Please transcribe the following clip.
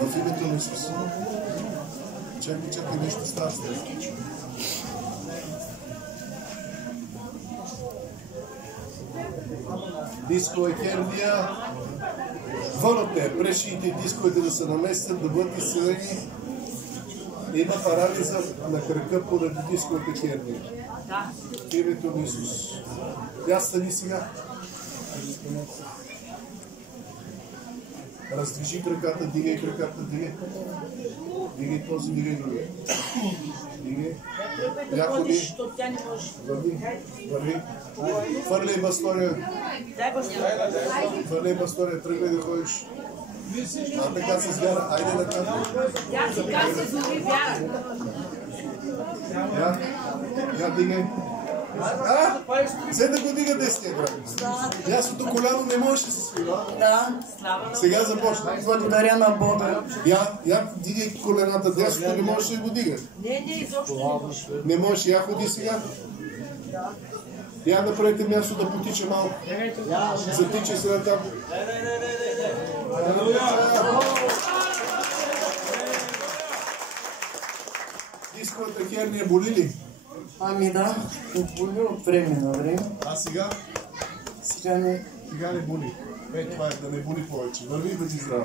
В името на Исус. Чакай, нещо става. Диско е херния. Вън от нея. Прешиите дисковете да се наместят, да бъдат изселени. Има парализа на кръка поради дисковата херния. В името на Исус. Я стани сега. Раздвижи краката, дигай краката, дигай. Дигай този, дигай другия. Дигай. Яходи. Върви. Хвърляй бастория. Хвърляй бастория, тръгвай да ходиш. А така се звяра. Айде да кажа. Я дигай. Взе да го дига десния крак. Ясното коляно не можеш да се свива. Да. Сега започна. Благодаря на Бога. Я дигай колената дясното, не можеш да го дига. Не, изобщо не можеш. Я ходи сега. Я направите място да потича малко. Затичай сега там. Дисковата херния боли ли? Ами да, боли от време на време. А сега? Сега не. Сега не боли. Това е да не боли повече. Върви да ти здрава.